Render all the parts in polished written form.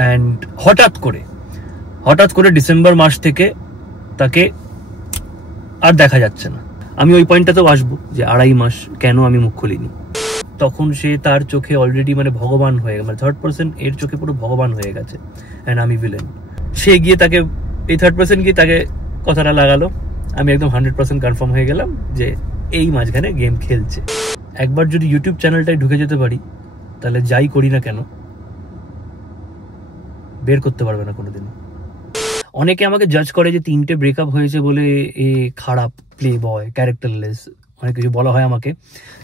And হঠাৎ করে December মাস থেকে তাকে আর দেখা যাচ্ছে না। আমি ওই পয়েন্টটাতেও আসবো যে 2.5 মাস কেন আমি মুখ খুলিনি। তখন সে তার চোখে অলরেডি মানে ভগবান হয়ে গেছে, মানে থার্ড পার্সন এর চোখে পুরো ভগবান হয়ে গেছে, অ্যান্ড আমি ভিলেন। সে গিয়ে তাকে, এই থার্ড পার্সন গিয়ে তাকে কথাটা লাগালো। আমি একদম 100% কনফার্ম হয়ে গেলাম যে এই মাঝখানে গেম খেলছে। একবার যদি ইউটিউব চ্যানেলটায় ঢুকে যেতে পারি, তাহলে যাই করি না কেন বের করতে পারবে না কোনোদিন। অনেকে আমাকে জাজ করে যে 3টে ব্রেকআপ হয়েছে বলে এ খারাপ, প্লে বয়, ক্যারেক্টারলেস, অনেক কিছু বলা হয় আমাকে,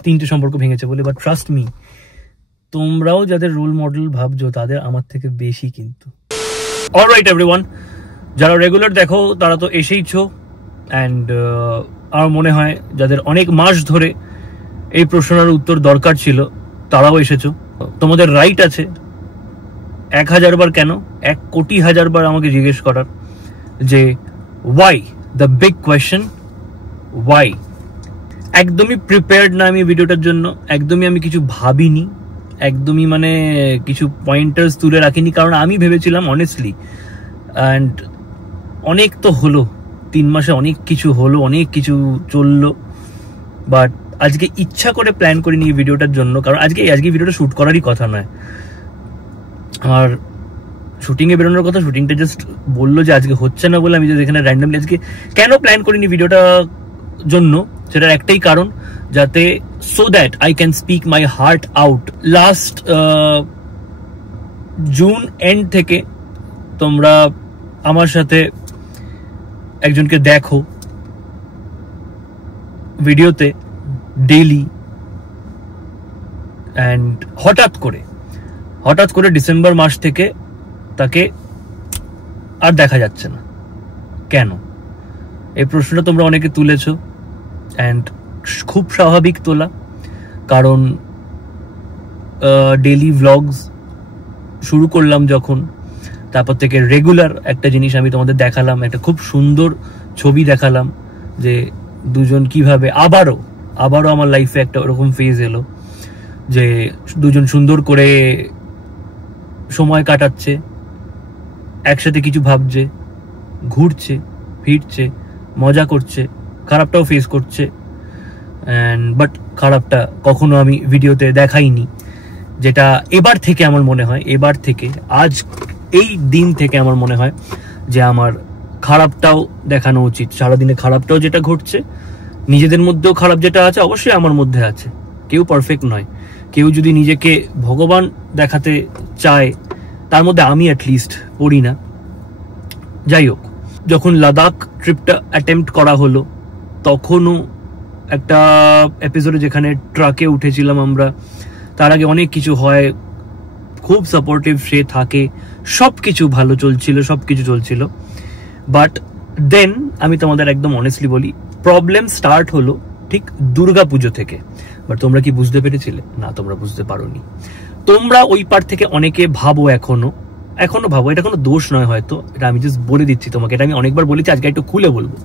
3টে সম্পর্ক ভেঙেছে বলে। বাট ট্রাস্ট মি, তোমরাও যাদের রোল মডেল ভাবছো তাদের আমার থেকে বেশি কিন্তু। অলরাইট এভরিওয়ান, যারা রেগুলার দেখো তারা তো এসেইছো, অ্যান্ড আমার মনে হয় যাদের অনেক মাস ধরে এই প্রশ্নের উত্তর দরকার ছিল তারাও এসেছো। তোমাদের রাইট আছে 1000 বার কেন, 1 কোটি হাজার বার আমাকে জিজ্ঞেস করার যে why, the big question why. একদমই প্রিপেয়ার্ড না আমি ভিডিওটার জন্য, একদমই আমি কিছু ভাবিনি, একদমই মানে কিছু পয়েন্টার্স তুলে রাখিনি, কারণ আমি ভেবেছিলাম অনেস্টলি, অ্যান্ড অনেক তো হলো 3 মাসে, অনেক কিছু হলো, অনেক কিছু চললো, বাট আজকে ইচ্ছা করে প্ল্যান করিনি এই ভিডিওটার জন্য, কারণ আজকে ভিডিওটা শ্যুট করারই কথা নয়। আর শুটিংয়ে বেরোনোর কথা, শুটিংটা জাস্ট বললো যে আজকে হচ্ছে না বলে আমি যদি এখানে র্যান্ডামলি আজকে কেন প্ল্যান করিনি ভিডিওটা জন্য, সেটার একটাই কারণ, যাতে so that I can speak my heart out. Last June end থেকে তোমরা আমার সাথে একজনকে দেখো ভিডিওতে ডেইলি, অ্যান্ড হঠাৎ করে ডিসেম্বর মাস থেকে তাকে আর দেখা যাচ্ছে না কেন? এই প্রশ্নটা তোমরা অনেকে তুলেছো, অ্যান্ড খুব স্বাভাবিক তোলা, কারণ ডেইলি ভ্লগস শুরু করলাম যখন, তারপর থেকে রেগুলার একটা জিনিস আমি তোমাদের দেখালাম, একটা খুব সুন্দর ছবি দেখালাম যে দুজন কিভাবে আবারও আমার লাইফে একটা ওরকম ফেজ এলো যে দুজন সুন্দর করে সময় কাটাচ্ছে, একসাথে কিছু ভাবছে, ঘুরছে ফিরছে, মজা করছে, খারাপটাও ফেস করছে, বাট খারাপটা কখনো আমি ভিডিওতে দেখাইনি, যেটা এবার থেকে আমার মনে হয়, আজ এই দিন থেকে আমার মনে হয় যে আমার খারাপটাও দেখানো উচিত। সারাদিনে খারাপটাও যেটা ঘটছে, নিজেদের মধ্যেও খারাপ যেটা আছে, অবশ্যই আমার মধ্যে আছে, কেউ পারফেক্ট নয়। কেউ যদি নিজেকে ভগবান দেখাতে চায়, তার মধ্যে আমি অ্যাটলিস্ট পড়ি না। যাই হোক, যখন লাদাখ ট্রিপটা অ্যাটেম্প্ট করা হলো, তখনও একটা এপিসোডে যেখানে ট্রাকে উঠেছিলাম আমরা, তার আগে অনেক কিছু হয়, খুব সাপোর্টিভ সে থাকে, সব কিছু ভালো চলছিল, বাট দেন আমি তোমাদের একদম অনেস্টলি বলি, প্রবলেম স্টার্ট হলো ঠিক দুর্গাপুজো থেকে। বাট তোমরা কি বুঝতে পেরেছিলে? না, তোমরা বুঝতে পারোনি। তোমরা ওই পার থেকে অনেকে ভাবো, এখনো ভাবো, এটা কোনো দোষ নয় হয়তো, এটা আমি জাস্ট বলে দিচ্ছি তোমাকে, এটা আমি অনেকবার বলেছি, আজকে একটু খুলে বলবো।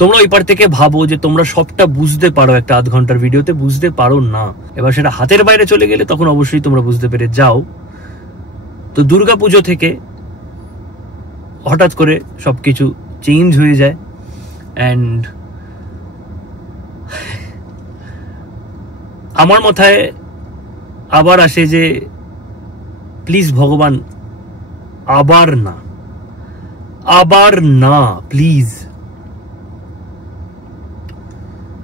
তোমরা ওই পার থেকে ভাবো যে তোমরা সবটা বুঝতে পারো একটা 1/2 ঘন্টার ভিডিওতে, বুঝতে পারো না। এবার সেটা হাতের বাইরে চলে গেলে তখন অবশ্যই তোমরা বুঝতে পেরে যাও। তো দুর্গাপুজো থেকে হঠাৎ করে সবকিছু চেঞ্জ হয়ে যায়, অ্যান্ড আমার মাথায় আবার আসে যে প্লিজ ভগবান, আবার না প্লিজ।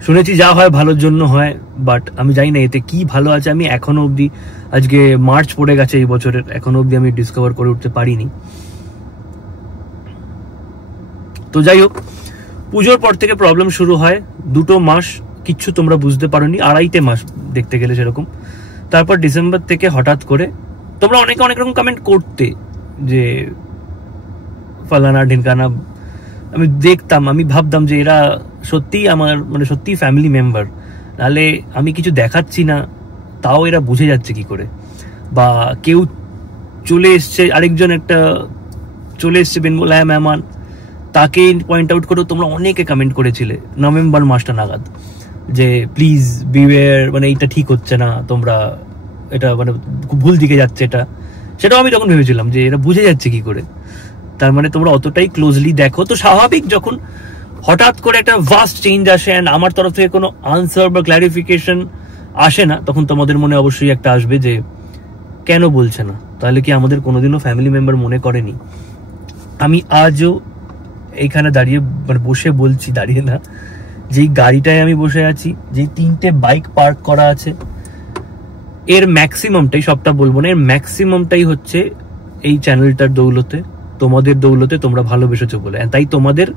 শুনেছি যা হয় ভালোর জন্য হয়, বাট আমি জানি না এতে কি ভালো আছে। আমি এখনো অবধি, আজকে মার্চ পড়ে গেছে এই বছরের, এখনো অবধি আমি ডিসকভার করে উঠতে পারিনি। তো যাই হোক, পুজোর পর থেকে প্রবলেম শুরু হয়, 2 মাস কিচ্ছু তোমরা বুঝতে পারোনি, 2.5 মাস দেখতে গেলে সেরকম। তারপর ডিসেম্বর থেকে হঠাৎ করে তোমরা অনেকে অনেক রকম কমেন্ট করতে, যে ফালানা ঢিনকানা। আমি দেখতাম, আমি ভাবতাম যে এরা সত্যিই আমার, মানে সত্যিই ফ্যামিলি মেম্বার, নাহলে আমি কিছু দেখাচ্ছি না তাও এরা বুঝে যাচ্ছে কি করে। বা কেউ চলে এসছে, আরেকজন একটা চলে এসছে বেনবুল মেহমান, তাকে পয়েন্ট আউট করে তোমরা অনেকে কমেন্ট করেছিলে নভেম্বর মাসটা নাগাদ, যে প্লিজ বিওয়্যার, মানে এইটা ঠিক হচ্ছে না, তোমরা এটা মানে ভুল দিকে যাচ্ছে এটা সেটাও আমি তখন ভেবেছিলাম যে এরা বুঝে যাচ্ছে কি করে, তার মানে তোমরা অতটাই ক্লোজলি দেখো। তো স্বাভাবিক যখন হঠাৎ করে একটা ভাস্ট চেঞ্জ আসে অ্যান্ড আমার তরফ থেকে কোনো আনসার বা ক্ল্যারিফিকেশন আসে না, তখন তোমাদের মনে অবশ্যই একটা আসবে যে কেন বলছে না, তাহলে কি আমাদের কোনোদিনও ফ্যামিলি মেম্বার মনে করেনি? আমি আজও এইখানে দাঁড়িয়ে মানে বসে বলছি, দাঁড়িয়ে না, যেই গাড়িটায় আমি বসে আছি, যেই 3টে বাইক পার্ক করা আছে, এর ম্যাক্সিমামটাই, সবটা বলবো না, এর ম্যাক্সিমামটাই হচ্ছে এই চ্যানেলটার দৌলতে, তোমাদের দৌলতে, তোমরা ভালোবেসেছো বলে। তাই তোমাদের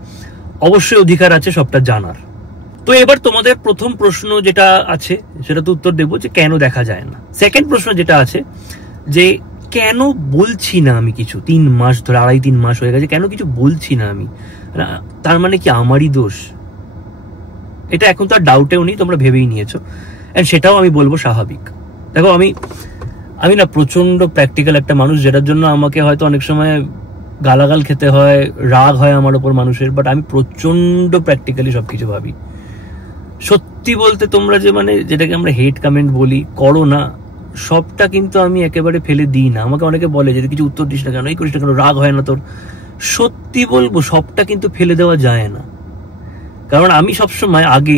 অবশ্যই অধিকার আছে সবটা জানার। তো এবার তোমাদের প্রথম প্রশ্ন যেটা আছে সেটা তো উত্তর দেবো যে কেন দেখা যায় না। সেকেন্ড প্রশ্ন যেটা আছে যে কেন বলছি না আমি কিছু, 3 মাস ধরে, 2.5-3 মাস হয়ে গেছে, কেন কিছু বলছি না আমি, তার মানে কি আমারই দোষ? এটা এখন তো আর ডাউটেও নেই, তোমরা ভেবেই নিয়েছো, এন্ড সেটাও আমি বলবো স্বাভাবিক। দেখো আমি না প্রচন্ড প্র্যাকটিক্যাল একটা মানুষ, যেটার জন্য আমাকে হয়তো অনেক সময় গালাগাল খেতে হয়, রাগ হয় আমার ওপর মানুষের, বাট আমি প্রচন্ড প্র্যাকটিক্যালি সবকিছু ভাবি। সত্যি বলতে তোমরা যে মানে যেটাকে আমরা হেট কমেন্ট বলি, করো না, সবটা কিন্তু আমি একেবারে ফেলে দিই না। আমাকে অনেকে বলে যে কিছু উত্তর দিস না কেন, এই করিস না কেন, রাগ হয় না তোর? সত্যি বলবো, সবটা কিন্তু ফেলে দেওয়া যায় না, কারণ আমি সবসময় আগে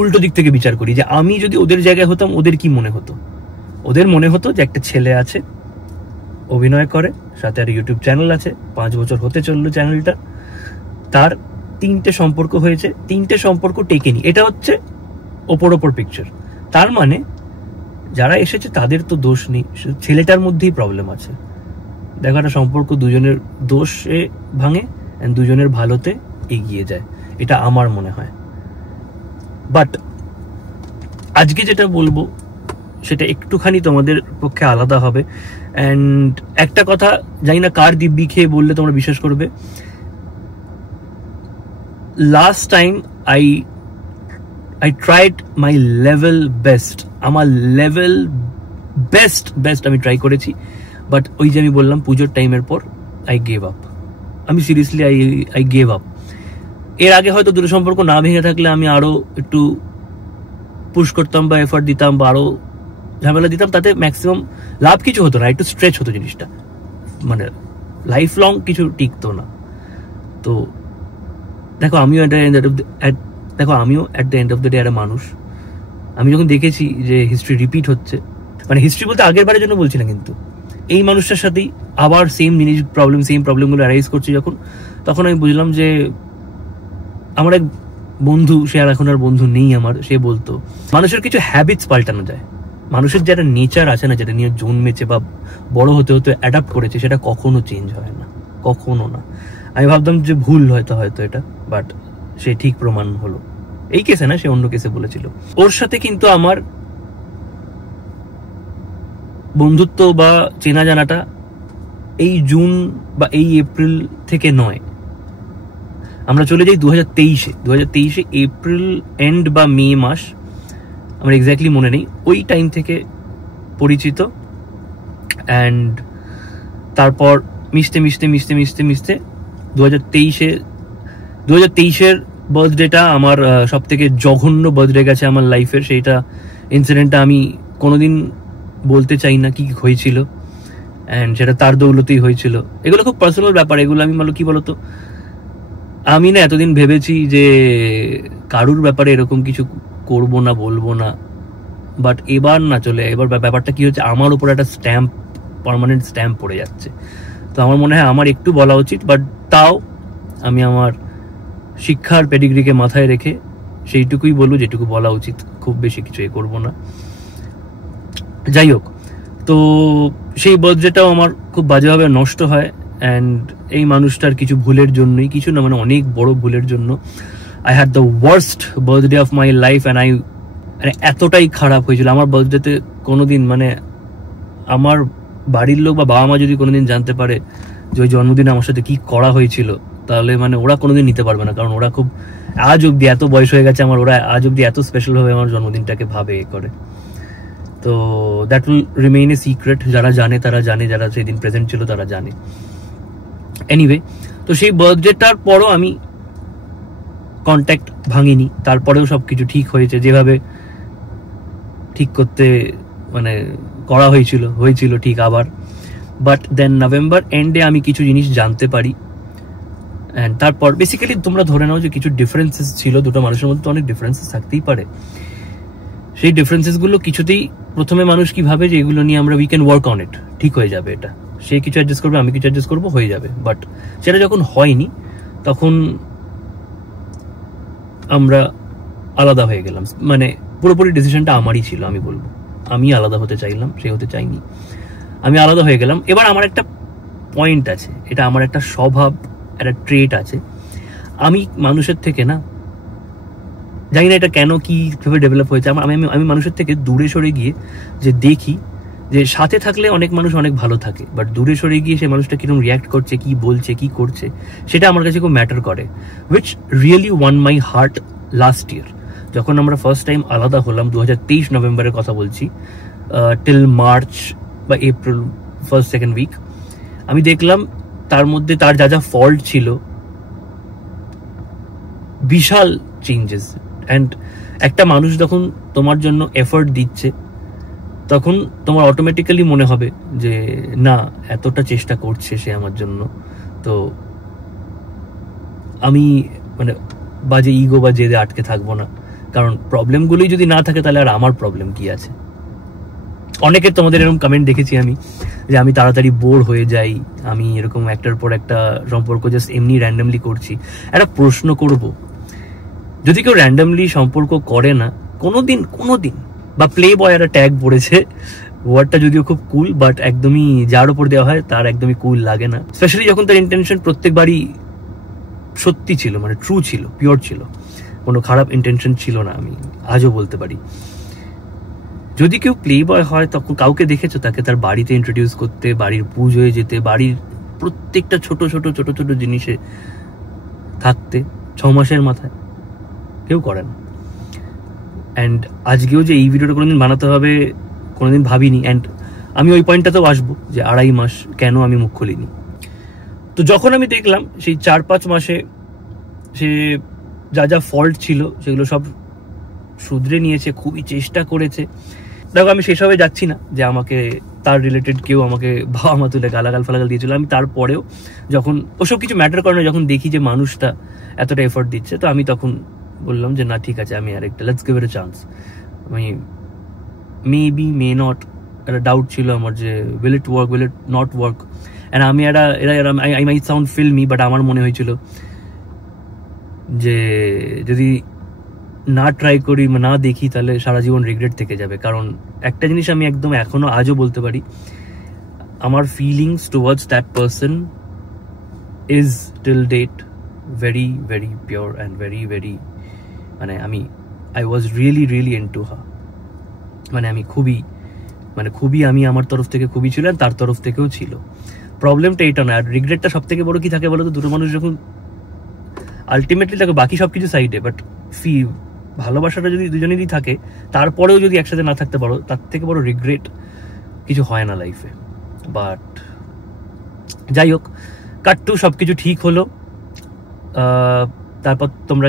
উল্টো দিক থেকে বিচার করি যে আমি যদি ওদের জায়গায় হতাম ওদের কি মনে হতো। ওদের মনে হতো যে একটা ছেলে আছে, অভিনয় করে, সাথে আর ইউটিউব চ্যানেল আছে, 5 বছর হতে চললো চ্যানেলটা, তার 3টে সম্পর্ক হয়েছে, 3টে সম্পর্ক টেকেনি, এটা হচ্ছে ওপর পিকচার। তার মানে যারা এসেছে তাদের তো দোষ নেই, ছেলেটার মধ্যেই প্রবলেম আছে। দেখো, একটা সম্পর্ক দুজনের দোষে ভাঙে, দুজনের ভালোতে এগিয়ে যায়, এটা আমার মনে হয়। বাট আজকে যেটা বলবো সেটা একটুখানি তোমাদের পক্ষে আলাদা হবে। অ্যান্ড একটা কথা জানি না কার দিব্যি খেয়ে বললে তোমরা বিশ্বাস করবে, last time I tried my level best, আমার লেভেল বেস্ট আমি ট্রাই করেছি, বাট ওই যে আমি বললাম পুজোর টাইমের পর আই গেভ আপ। আমি সিরিয়াসলি আই গেভ আপ। এর আগে হয়তো দূর সম্পর্ক না ভেঙে থাকলে আমি আরো একটু পুশ করতাম বা এফার্ট দিতাম বা আরো ঝামেলা দিতাম, তাতে ম্যাক্সিমাম লাভ কিছু হতো না, একটু স্ট্রেচ হতো জিনিসটা, মানে লাইফ লং কিছু টিকতো না। তো দেখো, আমিও at the end of the day একটা মানুষ। আমি যখন দেখেছি যে হিস্ট্রি রিপিট হচ্ছে, মানে হিস্ট্রি বলতে আগের বারের জন্য বলছি না, কিন্তু এই মানুষটার সাথেই আবার সেম প্রবলেমগুলো অ্যারাইজ করছে যখন, তখন আমি বুঝলাম যে আমার এক বন্ধু, সে আর এখন আর বন্ধু নেই আমার, সে বলতো মানুষের কিছু হ্যাবিটস পাল্টানো যায়, মানুষের যেটা নেচার আছে না, যেটা নিয়ে জন্মেছে বা বড় হতে হতে অ্যাডাপ্ট করেছে, সেটা কখনো চেঞ্জ হয় না, কখনো না। আমি ভাবতাম যে ভুল হয়তো এটা, বাট সে ঠিক প্রমাণ হলো। এই কেসে না, সে অন্য কেসে বলেছিল। ওর সাথে কিন্তু আমার বন্ধুত্ব বা চেনা জানাটা এই জুন বা এই এপ্রিল থেকে নয়, আমরা চলে যাই 2023-এ এপ্রিল এন্ড বা মে মাস, আমার এক্স্যাক্টলি মনে নেই, ওই টাইম থেকে পরিচিত। অ্যান্ড তারপর মিশতে 2023-এর বার্থডেটা আমার সব থেকে জঘন্য বার্থডে গেছে আমার লাইফের। সেইটা ইনসিডেন্টটা আমি কোনোদিন বলতে চাই না কি হয়েছিল, অ্যান্ড সেটা তার দৌলতেই হয়েছিল। এগুলো খুব পার্সোনাল ব্যাপার, এগুলো আমি কি বলতো, আমি না এতদিন ভেবেছি যে কারুর ব্যাপারে এরকম কিছু করব না, বলবো না, বাট এবার ব্যাপারটা কি হচ্ছে, আমার উপর একটা পার্মানেন্ট স্ট্যাম্প পড়ে যাচ্ছে। তো আমার মনে হয় আমার একটু বলা উচিত, বাট তাও আমি আমার শিক্ষার পেডিগ্রিকে মাথায় রেখে সেইটুকুই বলবো যেটুকু বলা উচিত, খুব বেশি কিছু করবো না। যাই হোক, তো সেই বার্থডেটাও আমার খুব বাজেভাবে নষ্ট হয়, অ্যান্ড এই মানুষটার কিছু ভুলের জন্যই, কিছু না মানে অনেক বড় ভুলের জন্য, I had the worst birthday of my life. And এতটাই খারাপ হয়েছিল আমার বার্থডেতে, কোনোদিন মানে আমার বাড়ির লোক বা বাবা মা যদি কোনোদিন জানতে পারে যে ওই জন্মদিনে আমার সাথে কি করা হয়েছিল, তাহলে মানে ওরা কোনোদিন নিতে পারবে না, কারণ ওরা খুব আজ অব্দি, এত বয়স হয়ে গেছে আমার, ওরা আজ অব্দি এত স্পেশাল ভাবে আমার জন্মদিনটাকে ভাবে করে। তো that will remain a secret, যারা জানে তারা জানে, যারা সেদিন প্রেজেন্ট ছিল তারা জানে। এনিওয়ে, তো সেই বার্থডেটার পরও আমি কন্ট্যাক্ট ভাঙিনি, তারপরেও সবকিছু ঠিক হয়েছে যেভাবে ঠিক করতে মানে করা হয়েছিল ঠিক। আবার বাট দেন নভেম্বর এন্ডে আমি কিছু জিনিস জানতে পারি, অ্যান্ড তারপর বেসিক্যালি তোমরা ধরে নাও যে কিছু ডিফারেন্সেস ছিল, দুটো মানুষের মধ্যে তো অনেক ডিফারেন্সেস থাকতেই পারে। সেই ডিফারেন্সেসগুলো কিছুতেই প্রথমে মানুষ কি ভাবে যে এগুলো নিয়ে আমরা we can work on it, ঠিক হয়ে যাবে, এটা সে কিছু অ্যাডজাস্ট করবে, আমি কিছু অ্যাডজাস্ট করবো, হয়ে যাবে। বাট সেটা যখন হয়নি তখন আমরা আলাদা হয়ে গেলাম। মানে পুরোপুরি ডিসিশনটা আমারই ছিল, আমি বলবো আমি আলাদা হতে চাইলাম, সে হতে চাইনি, আমি আলাদা হয়ে গেলাম। এবার আমার একটা পয়েন্ট আছে, এটা আমার একটা স্বভাব, একটা ট্রেট আছে, আমি মানুষের থেকে না, জানি না এটা কেন কিভাবে ডেভেলপ হয়েছে, আমি মানুষের থেকে দূরে সরে গিয়ে যে দেখি যে সাথে থাকলে অনেক মানুষ অনেক ভালো থাকে, বাট দূরে সরে গিয়ে সেই মানুষটা কিরকম রিয়াক্ট করছে, কি বলছে, কি করছে, সেটা আমার কাছে খুব ম্যাটার করে, which really one my heart last year. যখন আমরা ফার্স্ট টাইম আলাদা হলাম 2023 নভেম্বরের কথা বলছি, টিল মার্চ বা এপ্রিল ফার্স্ট সেকেন্ড উইক, আমি দেখলাম তার মধ্যে তার যা যা ফল্ট ছিল, বিশাল চেঞ্জেস। অ্যান্ড একটা মানুষ যখন তোমার জন্য এফোর্ট দিচ্ছে তখন তোমার অটোমেটিক্যালি মনে হবে যে না, এতটা চেষ্টা করছে সে আমার জন্য, তো আমি মানে বাজে ইগো বা জেদে আটকে থাকবো না, কারণ প্রবলেমগুলোই যদি না থাকে তাহলে আর আমার প্রবলেম কি আছে। অনেকের তোমাদের এরকম কমেন্ট দেখেছি আমি, যে আমি তাড়াতাড়ি বোর হয়ে যাই, আমি এরকম একটার পর একটা সম্পর্ক জাস্ট এমনি র্যান্ডামলি করছি। একটা প্রশ্ন করব, যদি কেউ র্যান্ডামলি সম্পর্ক করে না কোনোদিন, বা প্লে বয় একটা ট্যাগ পড়েছে, ওয়ার্ডটা যদিও খুব কুল, বাট একদমই যার উপর দেওয়া হয় তার একদমই কুল লাগে না, স্পেশালি যখন তার ইন্টেনশন প্রত্যেকবারই সত্যি ছিল, মানে ট্রু ছিল, পিওর ছিল, কোনো খারাপ ইন্টেনশন ছিল না, আমি আজও বলতে পারি। যদি কেউ প্লে বয় হয় তখন কাউকে দেখেছো তাকে তার বাড়িতে ইন্ট্রোডিউস করতে, বাড়ির পুজোয় যেতে, বাড়ির প্রত্যেকটা ছোট ছোট জিনিসে থাকতে 6 মাসের মাথায়? কেউ করে না। অ্যান্ড আজকেও যে এই ভিডিওটা কোনোদিন বানাতে হবে কোনোদিন ভাবিনি, অ্যান্ড আমি ওই পয়েন্টটাতেও আসবো যে 2.5 মাস কেন আমি মুখ খুলিনি। তো যখন আমি দেখলাম সেই 4-5 মাসে সে যা যা ফল্ট ছিল সেগুলো সব শুধরে নিয়েছে, খুবই চেষ্টা করেছে। দেখো আমি সেসবে যাচ্ছি না যে আমাকে তার রিলেটেড কেউ আমাকে বাবা মা তুলে গালাগাল ফালাগাল দিয়েছিল, আমি তারপরেও যখন ওসব কিছু ম্যাটার করে না, যখন দেখি যে মানুষটা এতটা এফোর্ট দিচ্ছে, তো আমি তখন বললাম যে না ঠিক আছে, আমি আরেকটা let's give it a chance. আমি মে নট, একটা ডাউট ছিল আমার যে will it work, will it not work. And আমি I might sound filmy, but আমার মনে হয়েছিল যে যদি না ট্রাই করি, না দেখি, তাহলে সারা জীবন রিগ্রেট থেকে যাবে। কারণ একটা জিনিস আমি একদম এখনো আজও বলতে পারি, আমার feelings towards that person is till date very very pure and very very, মানে I was really into her. মানে খুবই আমি আমার তরফ থেকে খুবই ছিল, তার তরফ থেকেও ছিল। প্রবলেমটা এটা না। আর রিগ্রেটটা সব থেকে বড় কি থাকে বলো তো, দুটো মানুষ যখন আলটিমেটলি থাকে, বাকি সবকিছু সাইডে, বাট ভালোবাসাটা যদি দুজনেরই থাকে, তারপরেও যদি একসাথে না থাকতে পারো, তার থেকে বড় রিগ্রেট কিছু হয় না লাইফে। বাট যাই হোক, কাট্টু সবকিছু ঠিক হলো। তারপর তোমরা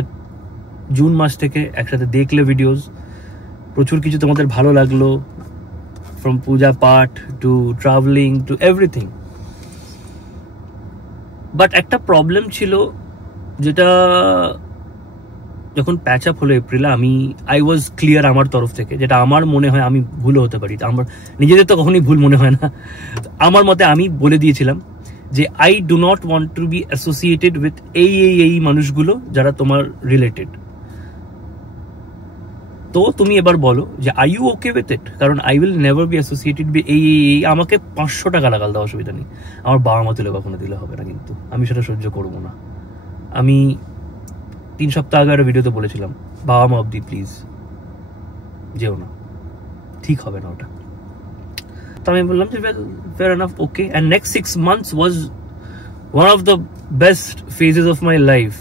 জুন মাস থেকে একসাথে দেখলে ভিডিওস, প্রচুর কিছু তোমাদের ভালো লাগলো, from puja path to travelling to everything. But একটা প্রবলেম ছিল, যেটা যখন প্যাচ আপ হলো এপ্রিলে, আই ওয়াজ ক্লিয়ার আমার তরফ থেকে, যেটা আমার মনে হয়, আমি ভুলও হতে পারি, আমার নিজেদের তো কখনোই ভুল মনে হয় না, আমার মতে আমি বলে দিয়েছিলাম যে I do not want to be associated with এই মানুষগুলো যারা তোমার রিলেটেড। তো তুমি এবার বলো যে are you okay with it? কারণ I will never be associated with আমাকে 500 টাকা লাগাল দেওয়া, অসুবিধা নেই, আমার বাবা মা তুলে কখনো দিলে হবে না, কিন্তু আমি সেটা সহ্য করবো না। আমি 3 সপ্তাহ আগে একটা ভিডিওতে বলেছিলাম, বাবা মা অব্দি প্লিজ যেও না, ঠিক হবে না ওটা। তো আমি বললাম যে fair enough, okay. And next 6 months was one of the best phases of my life.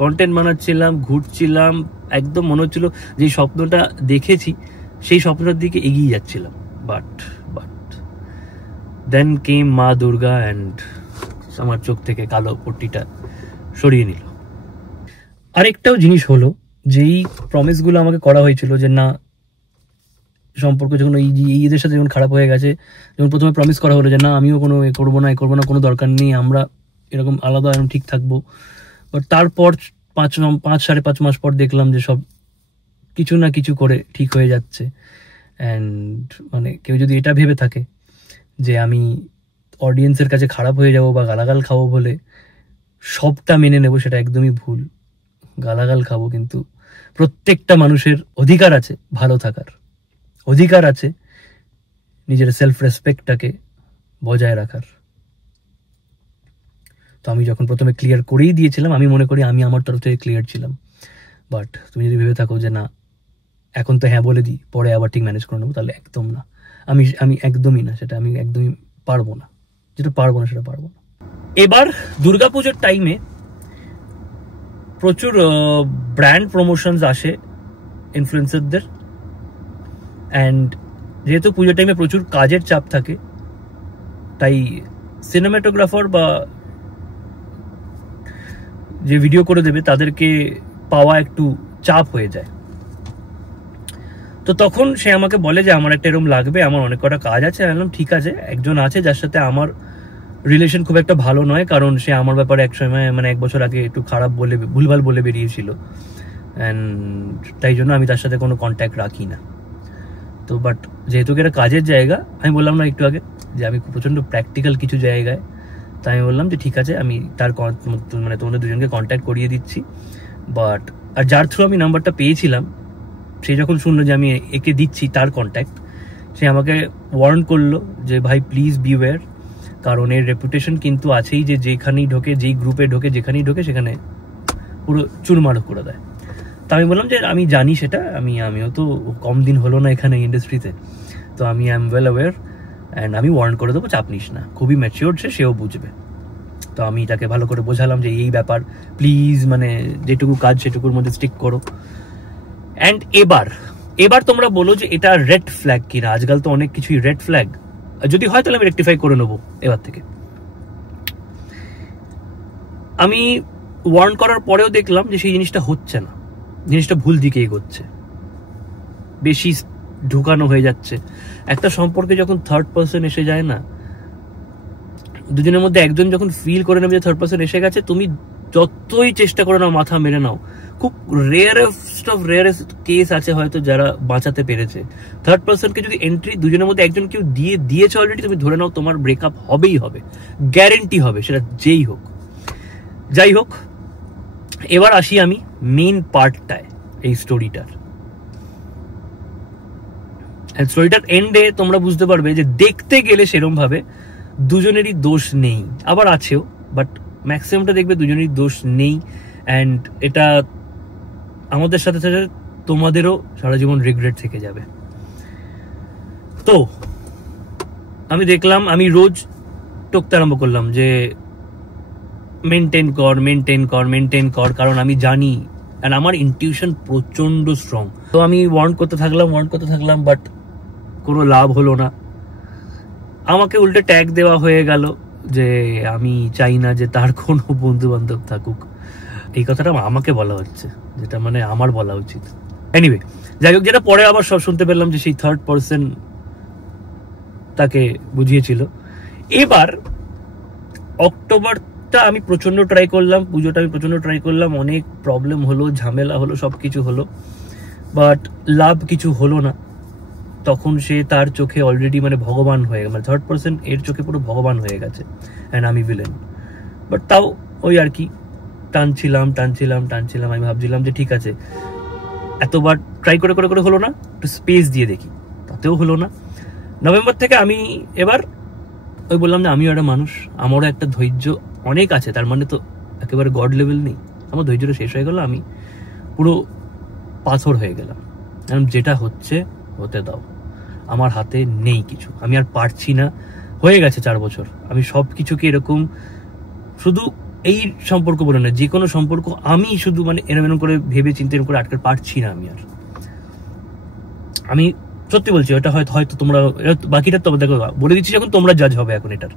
Content বানাচ্ছিলাম, ঘুরছিলাম, একদম মনে হচ্ছিল যে স্বপ্নটা দেখেছি সেই স্বপ্নটার দিকে এগিয়ে যাচ্ছিলাম। বাট দেন কেম মা দুর্গা অ্যান্ড আমার চোখ থেকে কালো পট্টিটা সরিয়ে নিল। আরেকটাও জিনিস হলো, যেই প্রমিসগুলো আমাকে করা হয়েছিল যে না সম্পর্ক যখন এদের সাথে যখন খারাপ হয়ে গেছে, যখন প্রথমে প্রমিস করা হলো যে না আমিও কোনো এ করবো না কোনো দরকার নেই, আমরা এরকম আলাদা এরকম ঠিক থাকবো, বাট তারপর 5-5.5 মাস পর দেখলাম যে সব কিছু না কিছু করে ঠিক হয়ে যাচ্ছে। অ্যান্ড মানে কেউ যদি এটা ভেবে থাকে যে আমি অডিয়েন্সের কাছে খারাপ হয়ে যাব বা গালাগাল খাবো বলে সবটা মেনে নেব, সেটা একদমই ভুল। গালাগাল খাবো, কিন্তু প্রত্যেকটা মানুষের অধিকার আছে ভালো থাকার, অধিকার আছে নিজের সেলফ রেসপেক্টটাকে বজায় রাখার। তো আমি যখন প্রথমে ক্লিয়ার করেই দিয়েছিলাম, আমি মনে করি আমি আমার তরফ থেকে ক্লিয়ার ছিলাম। বাট তুমি যদি ভেবে থাকো যে না এখন তো হ্যাঁ বলে দিই, পরে আবার ঠিক ম্যানেজ করে নেবো, তাহলে একদম না। আমি একদমই না, সেটা আমি একদমই পারবো না, যেটা পারবো না সেটা পারবো না। এবার দুর্গাপুজোর টাইমে প্রচুর ব্র্যান্ড প্রমোশনস আসে ইনফ্লুয়েন্সারদের, অ্যান্ড যেহেতু পুজোর টাইমে প্রচুর কাজের চাপ থাকে, তাই সিনেমাটোগ্রাফার বা যে ভিডিও করে দেবে তাদেরকে পাওয়া একটু চাপ হয়ে যায়। তো তখন সে আমাকে বলে যে আমার একটা এরকম লাগবে, আমার অনেক কটা কাজ আছে। আমি বললাম ঠিক আছে, একজন আছে যার সাথে আমার রিলেশন খুব একটা ভালো নয়, কারণ সে আমার ব্যাপারে এক সময় মানে 1 বছর আগে একটু খারাপ বলে ভুলভাল বলে বেরিয়েছিল, অ্যান্ড তাই জন্য আমি তার সাথে কোনো কন্ট্যাক্ট রাখি না। তো বাট যেহেতু এটা কাজের জায়গা, আমি বললাম না একটু আগে যে আমি প্রচণ্ড প্র্যাকটিক্যাল কিছু জায়গায়, তাই আমি বললাম যে ঠিক আছে আমি তার মানে তোমাদের দুজনকে কন্ট্যাক্ট করিয়ে দিচ্ছি। বাট আর যার থ্রু আমি নাম্বারটা পেয়েছিলাম, সে যখন শুনলো যে আমি একে দিচ্ছি তার কন্ট্যাক্ট, সে আমাকে ওয়ার্ন করলো যে ভাই প্লিজ বিওয়্যার, কারণ এর রেপুটেশন কিন্তু আছেই যে যেখানেই ঢোকে, যেই গ্রুপে ঢোকে, যেখানেই ঢোকে সেখানে পুরো চুরমার করে দেয়। তা আমি বললাম যে আমি জানি সেটা, আমিও তো কম দিন হলো না এখানে ইন্ডাস্ট্রিতে, তো আমি I am well aware, and আমি ওয়ার্ন করে দেবো, চাপ নিস না। খুবই ম্যাচিওর সেও বুঝবে। তো আমি তাকে ভালো করে বোঝালাম যে এই ব্যাপার, প্লিজ মানে যেটুকু কাজ সেটুকুর মধ্যে স্টিক করো। অ্যান্ড এবার তোমরা বলো যে এটা রেড ফ্ল্যাগ কিনা। আজকাল তো অনেক কিছুই রেড ফ্ল্যাগ, যদি হয় তাহলে আমি রেকটিফাই করে নেবো এবার থেকে। আমি ওয়ার্ন করার পরেও দেখলাম যে সেই জিনিসটা হচ্ছে না, জিনিসটা ভুল দিকে এগোচ্ছে, বেশি ঢুকানো হয়ে যাচ্ছে। একটা সম্পর্কে যখন থার্ড পার্সন এসে যায় না, দুজনের মধ্যে একজন যখন ফিল করে নেবে যে থার্ড পার্সন এসে গেছে, তুমি যতই চেষ্টা করে নাও, মাথা মেরে নাও, খুব রেয়ারেস্ট কেস আছে হয়তো যারা বাঁচাতে পেরেছে। থার্ড পার্সনকে যদি এন্ট্রি দুজনের মধ্যে একজন কেউ দিয়েছে অলরেডি, তুমি ধরে নাও তোমার ব্রেকআপ হবেই হবে, গ্যারেন্টি হবে, সেটা যেই হোক। যাই হোক, এবার আসি আমি মেইন পার্টটায় এই স্টোরিটার। স্টোরিটার এন্ডে তোমরা বুঝতে পারবে যে দেখতে গেলে সেরকম ভাবে দুজনেরই দোষ নেই, আবার আছেও, বাট ম্যাক্সিমামটা দেখবে দুজনেরই দোষ নেই। অ্যান্ড এটা আমাদের সাথে সাথে তোমাদেরও সারা জীবন রিগ্রেট থেকে যাবে। তো আমি দেখলাম, আমি রোজ টকতে আরম্ভ করলাম যে মেনটেন কর, কারণ আমি জানি, আর আমার ইনটিউশন প্রচন্ড স্ট্রং। তো আমি ওয়ার্ন করতে থাকলাম, বাট কোনো লাভ হলো না। আমাকে উল্টে ট্যাগ দেওয়া হয়ে গেল যে আমি চাই না যে তার কোনো বন্ধু বান্ধব থাকুক। এই কথাটা আমাকে বলা হচ্ছে, যেটা মানে আমার বলা উচিত। এনিওয়ে, যাই হোক, যেটা পরে আবার সব শুনতে পেলাম যে সেই থার্ড পার্সন তাকে বুঝিয়েছিল। এবার অক্টোবরটা আমি প্রচন্ড ট্রাই করলাম, পুজোটা আমি প্রচন্ড ট্রাই করলাম, অনেক প্রবলেম হলো, ঝামেলা হলো, সবকিছু হলো, বাট লাভ কিছু হলো না। তখন সে তার চোখে অলরেডি মানে ভগবান হয়ে গেছে, মানে থার্ড পার্সন এর চোখে পুরো ভগবান হয়ে গেছে, অ্যান্ড আমি ভিলেন। বাট তাও ওই আর কি টানছিলাম। আমি ভাবছিলাম যে ঠিক আছে, এতবার ট্রাই করে হলো না, একটু স্পেস দিয়ে দেখি, তাতেও হলো না। নভেম্বর থেকে আমি এবার ওই বললাম যে আমিও একটা মানুষ, আমারও একটা ধৈর্য অনেক আছে, তার মানে তো একেবারে গড লেভেল নেই। আমার ধৈর্যটা শেষ হয়ে গেল, আমি পুরো পাথর হয়ে গেলাম। কারণ যেটা হচ্ছে হতে দাও, আমার হাতে নেই কিছু, আমি আর পারছি না। হয়ে গেছে 4 বছর, আমি সব কিছুকে এরকম, শুধু এই সম্পর্ক বলে না, যে কোনো সম্পর্ক আমি শুধু মানে এরকম করে ভেবে চিন্তা করে আটকে পারছি না। আমি সত্যি বলছি, ওটা হয়তো তোমরা, বাকিটা তো দেখো বলে দিচ্ছি যখন, তোমরা জাজ হবে এখন এটার।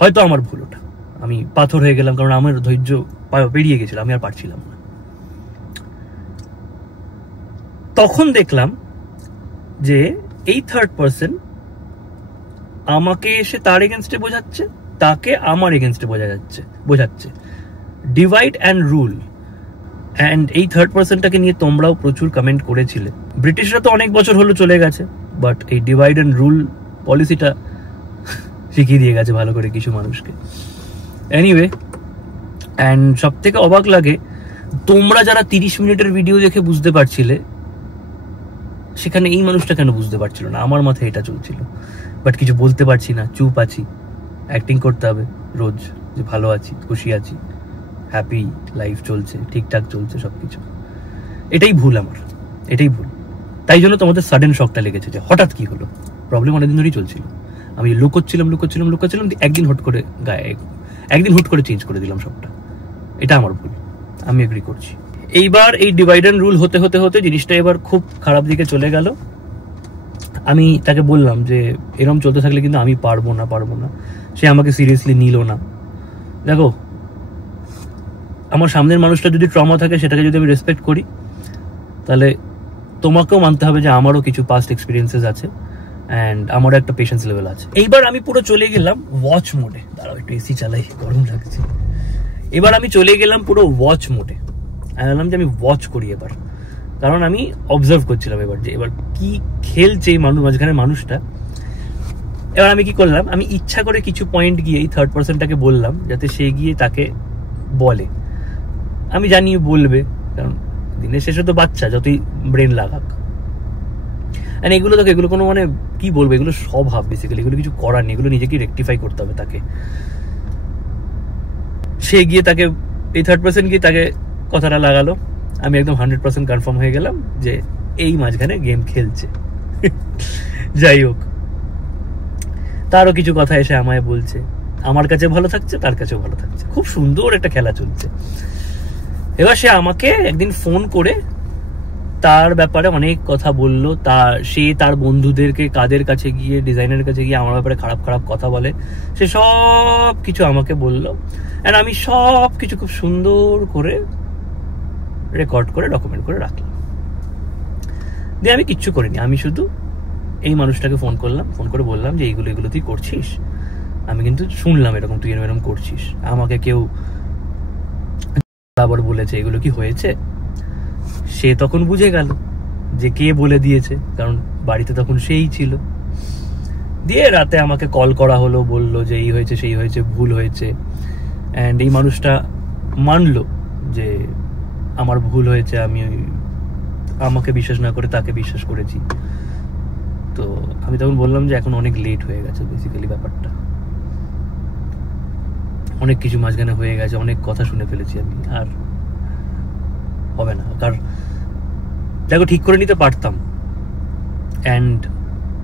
হয়তো আমার ভুল, ওটা আমি পাথর হয়ে গেলাম, কারণ আমার ধৈর্য পেরিয়ে গেছিল, আমি আর পারছিলাম না। তখন দেখলাম যে এই থার্ড পার্সন আমাকে এসে তার এগেনস্টে বোঝাচ্ছে, তাকে আমার এগেনস্টে বোঝাচ্ছে। Divide and rule. অ্যান্ড এই থার্ড পার্সনটাকে নিয়ে তোমরাও প্রচুর কমেন্ট করেছিলে। ব্রিটিশরা তো অনেক বছর হলো চলে গেছে, বাট এই ডিভাইড অ্যান্ড রুল পলিসিটা শিখিয়ে দিয়ে গেছে ভালো করে কিছু মানুষকে। এনিওয়ে, অ্যান্ড সব থেকে অবাক লাগে, তোমরা যারা 30 মিনিটের ভিডিও দেখে বুঝতে পারছিলে, সেখানে এই মানুষটা কেন বুঝতে পারছিল না? আমার মাথায় এটা চলছিল, বাট কিছু বলতে পারছি না, চুপ আছি। অ্যাক্টিং করতে হবে রোজ যে ভালো আছি, খুশি আছি, হ্যাপি লাইফ চলছে, ঠিকঠাক চলছে সবকিছু। এটাই ভুল আমার, এটাই ভুল। তাই জন্য তোমাদের সাডেন শকটা লেগেছে যে হঠাৎ কি হলো। প্রবলেম অনেকদিন ধরেই চলছিল, আমি লুকোচ্ছিলাম, একদিন হুট করে চেঞ্জ করে দিলাম সবটা। এটা আমার ভুল, আমি এগ্রি করছি। এইবার এই ডিভাইড অ্যান্ড রুল হতে হতে হতে জিনিসটা এবার খুব খারাপ দিকে চলে গেল। আমি তাকে বললাম যে এরকম চলতে থাকলে কিন্তু আমি পারবো না। সে আমাকে সিরিয়াসলি নিল না। দেখো, আমার সামনের মানুষটা যদি ট্রমা থাকে, সেটাকে যদি আমি রেসপেক্ট করি, তাহলে তোমাকেও মানতে হবে যে আমারও কিছু পাস্ট এক্সপিরিয়েন্সেস আছে, অ্যান্ড আমারও একটা পেশেন্স লেভেল আছে। এইবার আমি পুরো চলে গেলাম ওয়াচ মোডে। দাঁড়াও একটু এসি চালাই, গরম লাগছে। এবার আমি চলে গেলাম পুরো ওয়াচ মোডে। আমি বললাম যে আমি ওয়াচ করি এবার, কারণ আমি অবজার্ভ করছিলাম এবার যে এবার কি খেলছে এই মাঝখানে মানুষটা। এবার আমি কি করলাম, আমি ইচ্ছা করে কিছু পয়েন্ট গিয়ে এই থার্ড পার্সনটাকে বললাম, যাতে সে গিয়ে তাকে বলে। আমি জানি বলবে, কারণ দিনের শেষে তো বাচ্চা, যতই ব্রেন লাগাক। এগুলো দেখো, এগুলো কোনো মানে কি বলবো, এগুলো স্বভাব বেসিক্যালি, এগুলো কিছু করার নেই, এগুলো নিজেকে রেকটিফাই করতে হবে তাকে। সে গিয়ে তাকে, এই থার্ড পার্সন গিয়ে তাকে কথাটা লাগালো। আমি একদম 100% কনফার্ম হয়ে গেলাম যে এই মাঝখানে গেম খেলছে। যাই হোক, তারও কিছু কথা এসে আমায় বলছে, আমার কাছে ভালো থাকছে, তার কাছেও ভালো থাকছে, খুব সুন্দর একটা খেলা চলছে। এবার সে আমাকে একদিন ফোন করে তার ব্যাপারে অনেক কথা বললো। সে তার বন্ধুদেরকে কাদের কাছে গিয়ে, ডিজাইনের কাছে গিয়ে আমার ব্যাপারে খারাপ খারাপ কথা বলে। সে সব কিছু আমাকে বললো, অ্যান্ড আমি সব কিছু খুব সুন্দর করে রেকর্ড করে ডকুমেন্ট করে রাখলাম। দিয়ে আমি কিচ্ছু করিনি, আমি শুধু এই মানুষটাকে ফোন করলাম, ফোন করে বললাম যে এগুলো তুই করছিস, আমি কিন্তু শুনলাম এরকম, তুই এরকম করছিস, আমাকে কেউ আবার বলেছে, এগুলো কি হয়েছে? সে তখন বুঝে গেল যে কে বলে দিয়েছে, কারণ বাড়িতে তখন সেই ছিল। দিয়ে রাতে আমাকে কল করা হলো, বললো যে এই হয়েছে, সেই হয়েছে, ভুল হয়েছে। অ্যান্ড এই মানুষটা মানলো যে আমার ভুল হয়েছে, আমি আমাকে বিশ্বাস না করে তাকে বিশ্বাস করেছি। তো আমি তখন বললাম যে এখন অনেক লেট হয়ে গেছে, বেসিক্যালি ব্যাপারটা অনেক কিছু মাঝখানে হয়ে গেছে, অনেক কথা শুনে ফেলেছি আমি, আর হবে না। কারণ দেখো, ঠিক করে নিতে পারতাম। অ্যান্ড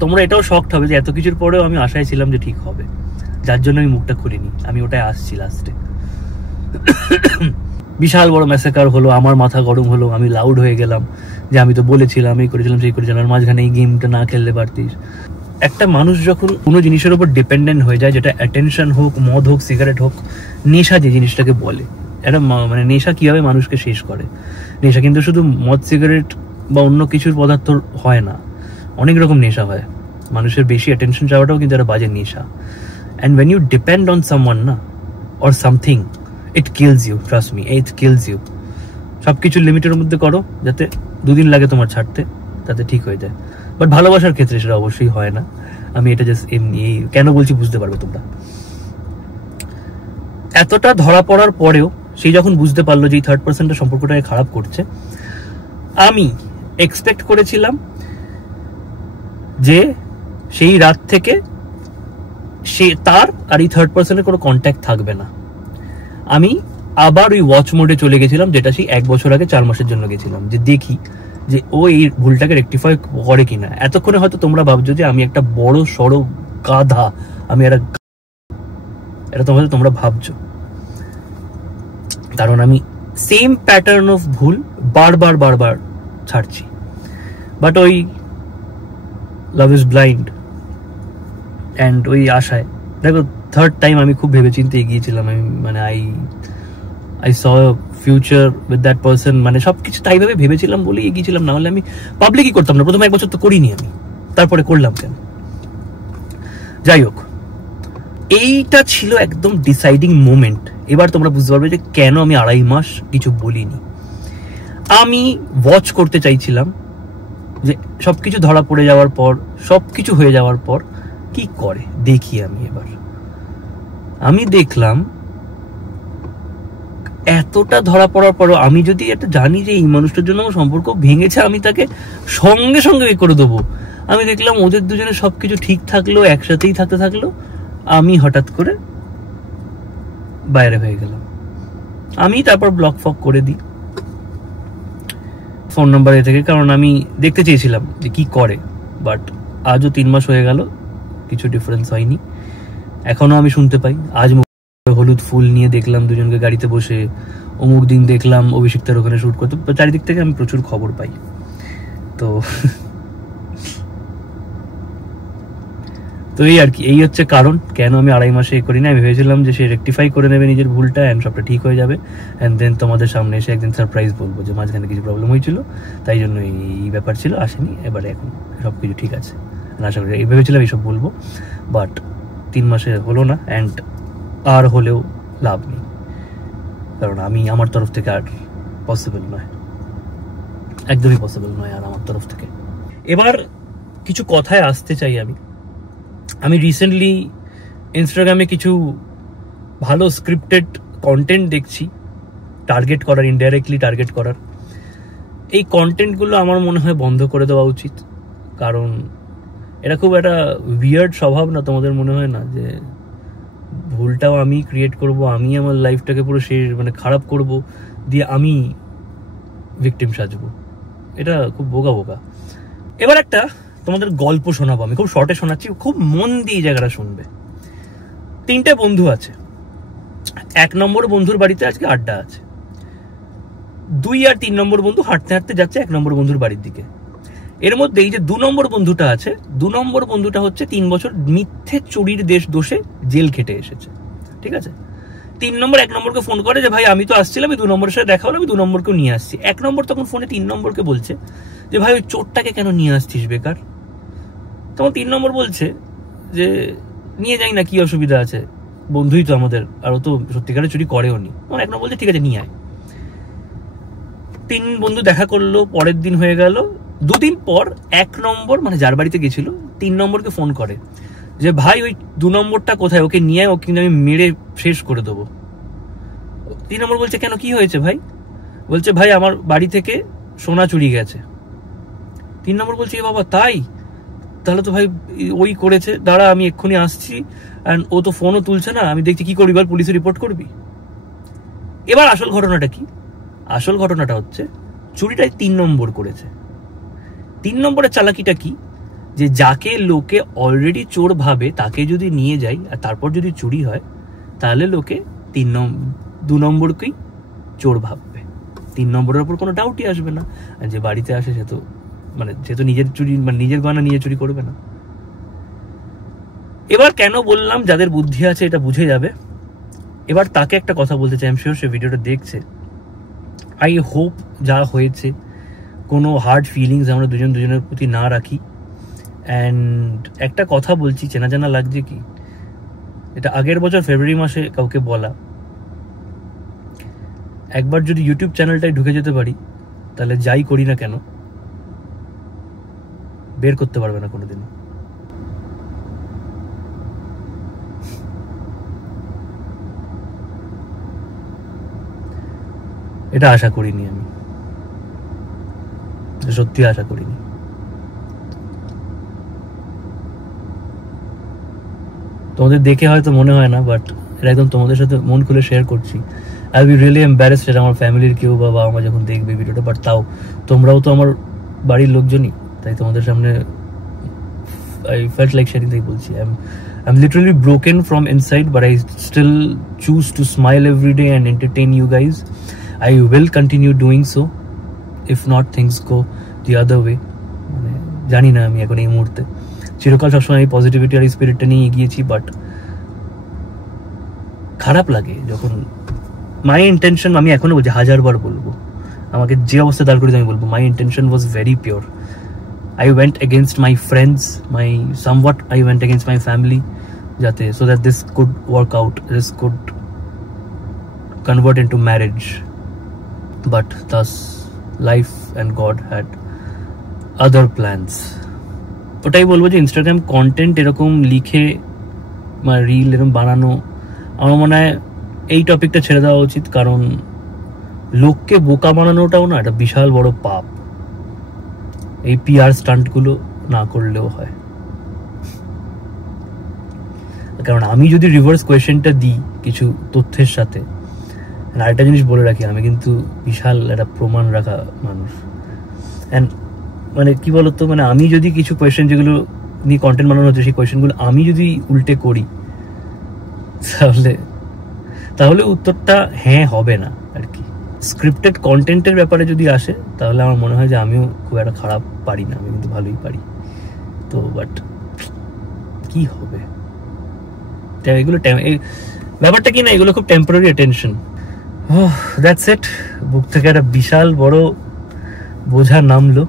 তোমরা এটাও শকড হবে যে এত কিছুর পরেও আমি আশায় ছিলাম যে ঠিক হবে, যার জন্য আমি মুখটা খুলিনি। আমি ওটাই আসছি লাস্টে। বিশাল বড় ম্যাসাকার হলো, আমার মাথা গরম হলো, আমি লাউড হয়ে গেলাম যে আমি তো বলেছিলাম, এই করেছিলাম, সেই করেছিলাম, মাঝখানে এই গেমটা না খেলতে পারতিস। একটা মানুষ যখন কোনো জিনিসের উপর ডিপেন্ডেন্ট হয়ে যায়, যেটা অ্যাটেনশন হোক, মদ হোক, সিগারেট হোক, নেশা যে জিনিসটাকে বলে, একটা মানে নেশা কিভাবে মানুষকে শেষ করে। নেশা কিন্তু শুধু মদ, সিগারেট বা অন্য কিছুর পদার্থ হয় না, অনেক রকম নেশা হয়। মানুষের বেশি অ্যাটেনশন চাওয়াটাও কিন্তু একটা বাজে নেশা। And when you depend on someone না, or something, it kills you, trust me, it kills you. সবকিছু লিমিটের মধ্যে করো, যাতে 2 দিন লাগে তোমার ছাড়তে, তাতে ঠিক হয়ে যায়। বাট ভালোবাসার ক্ষেত্রে সেটা অবশ্যই হয় না। আমি এটা জাস্ট এমনি কেন বলছি বুঝতে পারবে তোমরা। এতটা ধরা পড়ার পরেও সেই যখন বুঝতে পারলো যে এই থার্ড পার্সনটা সম্পর্কটাকে খারাপ করছে, আমি এক্সপেক্ট করেছিলাম যে সেই রাত থেকে সে তার আর এই থার্ড পার্সনের কোনো কন্ট্যাক্ট থাকবে না। আমি আবার ওই ওয়াচ মোডে চলে গেছিলাম, যেটা সেই 1 বছর আগে 4 মাসের জন্য গেছিলাম, যে দেখি যে ও এই ভুলটাকে রেকটিফাই করে কিনা। এতক্ষণে হয়তো তোমরা ভাবছো যে আমি একটা বড় সড়ো গাধা, আমি এটা তোমরা ভাবছো, কারণ আমি সেম প্যাটার্ন অফ ভুল বারবার ছাড়ছি। বাট ওই লাভ ইজ ব্লাইন্ড, অ্যান্ড ওই আশায়, দেখো থার্ড টাইম আমি খুব ভেবেচিন্তে এগিয়েছিলাম। আমি মানে I saw future with that person, মানে সবকিছু তাইভাবে ভেবেছিলাম বলেই এগিয়েছিলাম, না হলে আমি পাবলিকই করতাম না। প্রথমে 1 বছর তো করিনি আমি। তারপরে করলাম কেন? যাই হোক, এইটা ছিল একদম ডিসাইডিং মোমেন্ট। এবার তোমরা বুঝতে পারবে যে কেন আমি 2.5 মাস কিছু বলিনি। আমি ওয়াচ করতে চাইছিলাম যে সবকিছু ধরা পড়ে যাওয়ার পর, সবকিছু হয়ে যাওয়ার পর কি করে দেখি আমি। এবার আমি দেখলাম এতটা ধরা পড়ার পরও আমি যদি এটা জানি যে এই মানুষটার জন্য আমার সম্পর্ক ভেঙেছে, আমি তাকে সঙ্গে সঙ্গে করে দেবো। আমি দেখলাম ওদের দুজনে সবকিছু ঠিক থাকলো, একসাথেই থাকতে থাকলো, আমি হঠাৎ করে বাইরে হয়ে গেলাম। আমি তারপর ব্লক ফক করে দিই ফোন নাম্বার থেকে, কারণ আমি দেখতে চেয়েছিলাম যে কি করে। বাট আজও 3 মাস হয়ে গেল, কিছু ডিফারেন্স হয়নি। এখনো আমি শুনতে পাই, আজ হলুদ ফুল নিয়ে দেখলাম দুজনকে গাড়িতে বসে, অমুক দিন দেখলাম অভিষিক্তার ওখানে শুট করতে। চারিদিক থেকে আমি প্রচুর খবর পাই। তো এই আর কি, এই হচ্ছে কারণ কেন আমি 2.5 মাসে করি না। আমি ভেবেছিলাম যে সে রেকটিফাই করে নেবে নিজের ভুলটা, অ্যান্ড সবটা ঠিক হয়ে যাবে, অ্যান্ড দেন তোমাদের সামনে এসে একদিন সারপ্রাইজ বলবো যে মাঝখানে কিছু প্রবলেম হয়েছিল, তাই জন্য এই ব্যাপার ছিল, আসেনি। এবারে এখন সবকিছু ঠিক আছে, আশা করি। এই ভেবেছিলাম এইসব বলবো, বাট 3 মাসে হলো না, অ্যান্ড আর হলেও লাভ নেই, কারণ আমি আমার তরফ থেকে আর পসিবল নয়, একদমই পসিবল নয় আর আমার তরফ থেকে। এবার কিছু কথায় আসতে চাই। আমি রিসেন্টলি ইনস্টাগ্রামে কিছু ভালো স্ক্রিপ্টেড কন্টেন্ট দেখছি, টার্গেট করার, ইনডাইরেক্টলি টার্গেট করার। এই কন্টেন্টগুলো আমার মনে হয় বন্ধ করে দেওয়া উচিত, কারণ এটা খুব একটা উইয়ার্ড স্বভাব না? তোমাদের মনে হয় না যে ভুলটাও আমি ক্রিয়েট করব, আমি আমার লাইফটাকে পুরো খারাপ করব, দিয়ে আমি ভিকটিম সাজবো? এটা খুব বোকা বোকা। এবার একটা তোমাদের গল্প শোনাবো, আমি খুব শর্টে শোনাচ্ছি, খুব মন দিয়ে জায়গাটা শুনবে। 3টে বন্ধু আছে। 1 নম্বর বন্ধুর বাড়িতে আজকে আড্ডা আছে। 2 আর 3 নম্বর বন্ধু হাঁটতে হাঁটতে যাচ্ছে 1 নম্বর বন্ধুর বাড়ির দিকে। এর মধ্যে এই যে 2 নম্বর বন্ধুটা আছে, 2 নম্বর বন্ধুটা হচ্ছে 3 বছর মিথ্যে চুরির দোষে জেল খেটে এসেছে, ঠিক আছে? 3 নম্বর 1 নম্বরকে ফোন করে যে ভাই আমি তো আসছিলাম, আমি 2 নম্বরের সাথে দেখা হলো, আমি 2 নম্বরকেও নিয়ে আসছি। 1 নম্বর তখন ফোনে 3 নম্বরকে বলছে যে ভাই ওই চোরটাকে কেন নিয়ে আসছিস বেকার? তখন 3 নম্বর বলছে যে নিয়ে যাই না, কি অসুবিধা আছে, বন্ধুই তো আমাদের, আর ও তো সত্যিকারে চুরি করেও নি। তখন 1 নম্বর বলছে ঠিক আছে নিয়ে আয়। 3 বন্ধু দেখা করলো, পরের দিন হয়ে গেল। 2 দিন পর 1 নম্বর যার বাড়িতে গেছিল 3 নম্বরকে ফোন করে যে ভাই ওই 2 নম্বরটা কোথায়, ওকে নিয়ে ওকে কিন্তু আমি মেরে শেষ করে দেবো। 3 নম্বর বলছে কেন, কি হয়েছে ভাই? বলছে ভাই আমার বাড়ি থেকে সোনা চুরি গেছে। 3 নম্বর বলছে এ বাবা তাই? তাহলে তো ভাই ওই করেছে, দাঁড়া আমি এক্ষুনি আসছি, অ্যান্ড ও তো ফোনও তুলছে না, আমি দেখছি কি করবি, এবার পুলিশে রিপোর্ট করবি। এবার আসল ঘটনাটা কি? আসল ঘটনাটা হচ্ছে চুরিটাই 3 নম্বর করেছে। 3 নম্বরের চালাকিটা কি, যে যাকে লোকে অলরেডি চোর ভাবে তাকে যদি নিয়ে যায় আর তারপর যদি চুরি হয়, তাহলে লোকে 2 নম্বরকেই চোর ভাববে, 3 নম্বরের উপর কোনো ডাউটই আসবে না। আর যে বাড়িতে আসে সে তো নিজের চুরি, নিজের গয়না নিয়ে চুরি করবে না। এবার কেন বললাম, যাদের বুদ্ধি আছে এটা বুঝে যাবে। এবার তাকে একটা কথা বলতে চাই, আমি শিওর সে ভিডিওটা দেখছে। আই হোপ যা হয়েছে কোনো হার্ড ফিলিংস আমরা দুজনের প্রতি না রাখি। অ্যান্ড একটা কথা বলছি, চেনা জানা লাগছে কি, এটা আগের বছর ফেব্রুয়ারি মাসে কাউকে বলা। একবার যদি ইউটিউব চ্যানেলটায় ঢুকে যেতে পারি, তাহলে যাই করি না কেন বের করতে পারবে না কোনোদিন। এটা আশা করিনি আমি, সত্যি আশা করিনি। তোমাদের দেখে হয়তো মনে হয় না, বাট এটা একদম তোমাদের সাথে মন খুলে শেয়ার করছি। আই বি রিয়েলি এম্বারেসড আমার ফ্যামিলির কেউ বা বাবা মা যখন দেখবে ভিডিওটা, বাট তাও তোমরাও তো আমার বাড়ির লোকজনই, তাই তোমাদের সামনে আই ফেল্ট লাইক শেয়ারিং, তাই বলছি। I'm literally broken from inside, but I still choose to smile every day and entertain you guys. I will continue doing so if not things go the other way. জানি না আমি এখন এই মুহূর্তে, চিরকাল সবসময় এই পজিটিভিটি আর স্পিরিটটা নিয়ে এগিয়েছি, বাট খারাপ লাগে যখন মাই ইন্টেনশন, আমি এখনো বলছি, 1000 বার বলবো, আমাকে যে অবস্থা দাঁড় করে আমি বলবো মাই intention was very pure. I went against my friends, I went against my family, jate so that this could work out, this could convert into marriage. But thus life and God had other plans. ওটাই বলবো যে Instagram content এরকম লিখে বা reel এরকম বানানো, আমার মনে হয় এই টপিকটা ছেড়ে দেওয়া উচিত। কারণ লোককে বোকা বানানোটাও না একটা বিশাল বড় পাপ। এই PR স্টান্টগুলো না করলেও হয়। কারণ আমি যদি রিভার্স কোয়েশ্চেনটা দিই কিছু তথ্যের সাথে, আরেকটা জিনিস বলে রাখি, আমি কিন্তু বিশাল একটা প্রমাণ রাখা মানুষ। অ্যান্ড মানে কি বলতো, মানে আমি যদি কিছু কোয়েশ্চেন যেগুলো নিয়ে কন্টেন্ট বানানো হচ্ছে সেই কোয়েশ্চেনগুলো আমি যদি উল্টে করি, তাহলে উত্তরটা হ্যাঁ হবে না আর কি। স্ক্রিপ্টেড কন্টেন্টের ব্যাপারে যদি আসে তাহলে আমার মনে হয় যে আমিও খুব একটা খারাপ পারি না, আমি কিন্তু ভালোই পারি। তো বাট কি হবে, এগুলো ব্যাপারটা কি না, এগুলো খুব টেম্পোরারি অ্যাটেনশন। দ্যাটস ইট, বুক থেকে একটা বিশাল বড় বোঝা নামলো।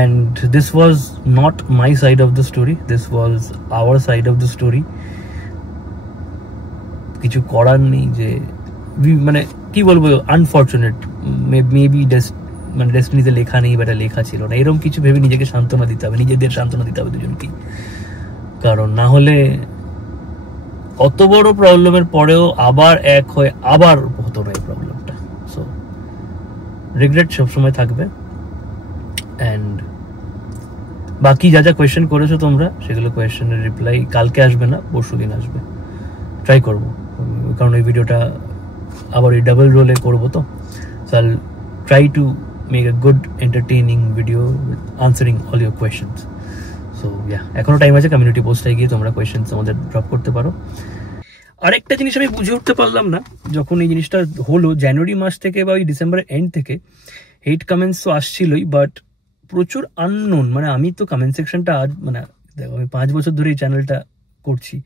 And this was not my side of the story, this was our side of the story. কিছু করার নেই যে মানে কি বলবো, আনফর্চুনেট, মেবি মানে ডেস্টিনিতে লেখা নেই বা এটা লেখা ছিল না, এরকম কিছু ভেবে নিজেকে সান্ত্বনা দিতে হবে, নিজেদের সান্ত্বনা দিতে হবে দুজনকেই। কারণ না হলে অত বড় প্রবলেমের পরেও আবার এক হয়ে আবার হতো না এই প্রবলেমটা। সো রিগ্রেট সবসময় থাকবে। অ্যান্ড বাকি যা যা কোয়েশ্চেন করেছো তোমরা, সেগুলো কোয়েশ্চেনের রিপ্লাই কালকে আসবে না, পরশু দিন আসবে, ট্রাই করবো। কারণ এই ভিডিওটা আবার এই ডাবল রোলে করবো, তো I try to make a good entertaining video answering all your questions. So এখনো টাইম আছে, কমিউনিটি পোস্টে গিয়ে তোমরা কোয়েশ্চেন্স আমাদের ড্রপ করতে পারো। আরেকটা জিনিস আমি বুঝে উঠতে পারলাম না যখন এই জিনিসটা হলো, জানুয়ারি মাস থেকে বা ওই ডিসেম্বরের এন্ড থেকে হেট কমেন্টস তো আসছিলই, বাট প্রচুর আননোন। মানে আমি তো কমেন্ট সেকশনটা আজ মানে দেখো আমি 5 বছর ধরে এই চ্যানেলটা করছি,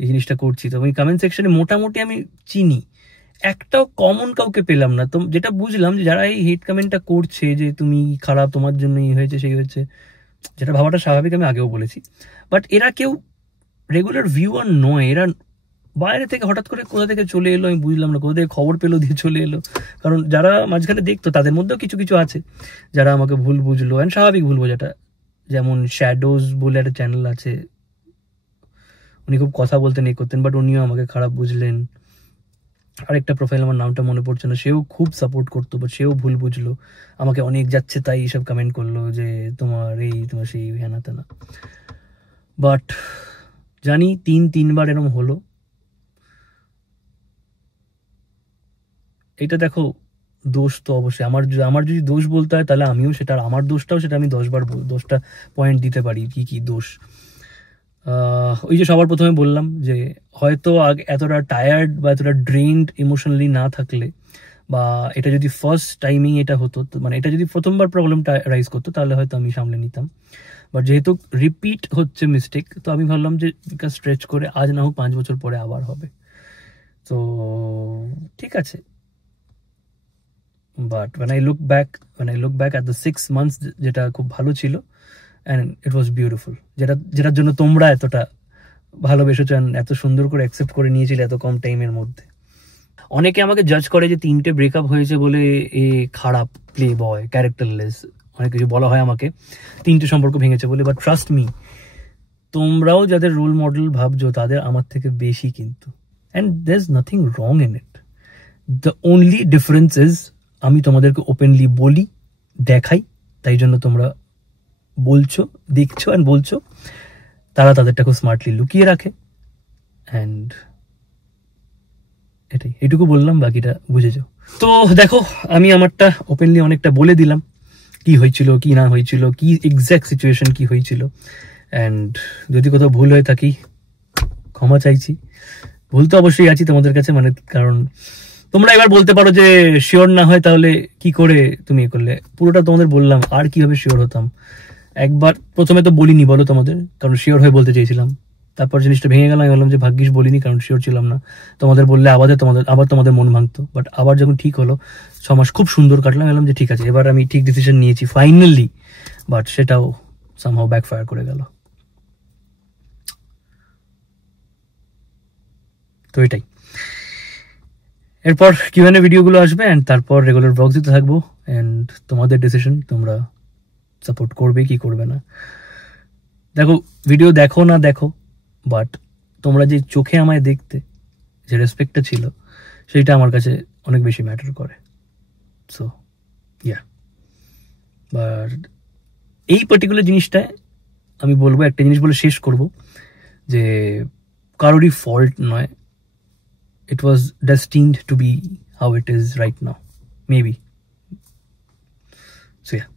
এই জিনিসটা করছি, তো ওই কমেন্ট সেকশনে মোটামুটি আমি চিনি, একটাও কমন কাউকে পেলাম না। তো যেটা বুঝলাম যে যারা এই হেট কমেন্টটা করছে যে তুমি খারাপ, তোমার জন্য এই হয়েছে সেই হয়েছে, যেটা ভাবাটা স্বাভাবিক, আমি আগেও বলেছি, বাট এরা কেউ রেগুলার ভিউয়ার নয়। এরা বাইরে থেকে হঠাৎ করে কোথা থেকে চলে এলো আমি বুঝলাম না, কোথা থেকে খবর পেলো দিয়ে চলে এলো। কারণ যারা মাঝখানে দেখতো তাদের মধ্যেও কিছু কিছু আছে যারা আমাকে ভুল বুঝলো, অ্যান্ড স্বাভাবিক ভুল বোঝাটা। যেমন শ্যাডোজ বলে একটা চ্যানেল আছে, উনি খুব কথা বলতেন এই করতেন, বাট উনিও আমাকে খারাপ বুঝলেন। আরেকটা প্রোফাইল আমার নামটা মনে পড়ছে না, সেও খুব সাপোর্ট করতো, বাট সেও ভুল বুঝলো, আমাকে অনেক যাচ্ছে তাই এইসব কমেন্ট করলো যে তোমার এই তোমার সেই হ্যানা তেনা। বাট জানি 3বার এরকম হলো। এটা দেখো, দোষ তো অবশ্যই আমার যদি দোষ বলতে হয় তাহলে আমিও সেটা, আমার দোষটাও সেটা আমি 10বার 10টা পয়েন্ট দিতে পারি কি দোষ। ওই যে সবার প্রথমে বললাম যে হয়তো এতটা টায়ার্ড বা এতটা ড্রেইনড ইমোশনালি না থাকলে, বা এটা যদি ফার্স্ট টাইমিং এটা হতো, মানে এটা যদি প্রথমবার প্রবলেমটা রাইজ করতো তাহলে হয়তো আমি সামলে নিতাম। বাট যেহেতু রিপিট হচ্ছে মিস্টেক, তো আমি ভাবলাম যে স্ট্রেচ করে আজ না হোক 5 বছর পরে আবার হবে, তো ঠিক আছে। But when I look back at the 6 months, যেটা খুব ভালো ছিল, and it was beautiful, যেটার জন্য তোমরা এতটা ভালোবেসেছো, এত সুন্দর করে অ্যাকসেপ্ট করে নিয়েছিলে এত কম টাইমের মধ্যে। অনেকে আমাকে জাজ করে যে 3টে ব্রেকআপ হয়েছে বলে এ খারাপ, প্লে বয়, ক্যারেক্টারলেস, অনেক কিছু বলা হয় আমাকে, 3টে সম্পর্ক ভেঙেছে বলে। বাট ট্রাস্ট মি, তোমরাও যাদের রোল মডেল ভাবছো তাদের আমার থেকে বেশি কিন্তু, and there's nothing wrong in it. The only difference is আমি তোমাদেরকে ওপেনলি বলি, দেখাই, তাই জন্য তোমরা বলছো, দেখছো অ্যান্ড বলছো। তারা তাদেরটা খুব স্মার্টলি লুকিয়ে রাখে, অ্যান্ড এটুকু বললাম, বাকিটা বুঝে যাও। তো দেখো, আমি আমারটা ওপেনলি অনেকটা বলে দিলাম, কি হয়েছিল কি না হয়েছিল, কি এক্স্যাক্ট সিচুয়েশন কি হয়েছিল। অ্যান্ড যদি কোথাও ভুল হয়ে থাকি ক্ষমা চাইছি, ভুল তো অবশ্যই আছি তোমাদের কাছে, মানে কারণ তোমরা এবার বলতে পারো যে শিওর না হয় তাহলে কি করে তুমি করলে, পুরোটা তোমাদের বললাম, আর কিভাবে শিওর হতাম। একবার প্রথমে তো বলিনি বলো তোমাদের, কারণ শিওর হয়ে বলতে চেয়েছিলাম, তারপর জিনিসটা ভেঙে গেল। আমি বললাম যে ভাগ্যিস বলিনি, কারণ শিওর ছিলাম না। তোমাদের বললে আবার তোমাদের মন ভাঙতো। বাট আবার যখন ঠিক হলো, 6 মাস খুব সুন্দর কাটলাম। বললাম যে ঠিক আছে, এবার আমি ঠিক ডিসিশন নিয়েছি ফাইনালি। বাট সেটাও সামহাউ ব্যাকফায়ার করে গেল। তো এটাই, এরপর কিভাবে ভিডিওগুলো আসবে অ্যান্ড তারপর রেগুলার ব্লগ দিতে থাকবো। অ্যান্ড তোমাদের ডিসিশন, তোমরা সাপোর্ট করবে কি করবে না। দেখো, ভিডিও দেখো না দেখো, বাট তোমরা যে চোখে আমায় দেখতে, যে রেসপেক্টটা ছিল, সেইটা আমার কাছে অনেক বেশি ম্যাটার করে। সো ইয়া, বাট এই পার্টিকুলার জিনিসটায় আমি বলবো, একটা জিনিস বলে শেষ করব, যে কারোরই ফল্ট নয়। It was destined to be how it is right now, maybe. So yeah.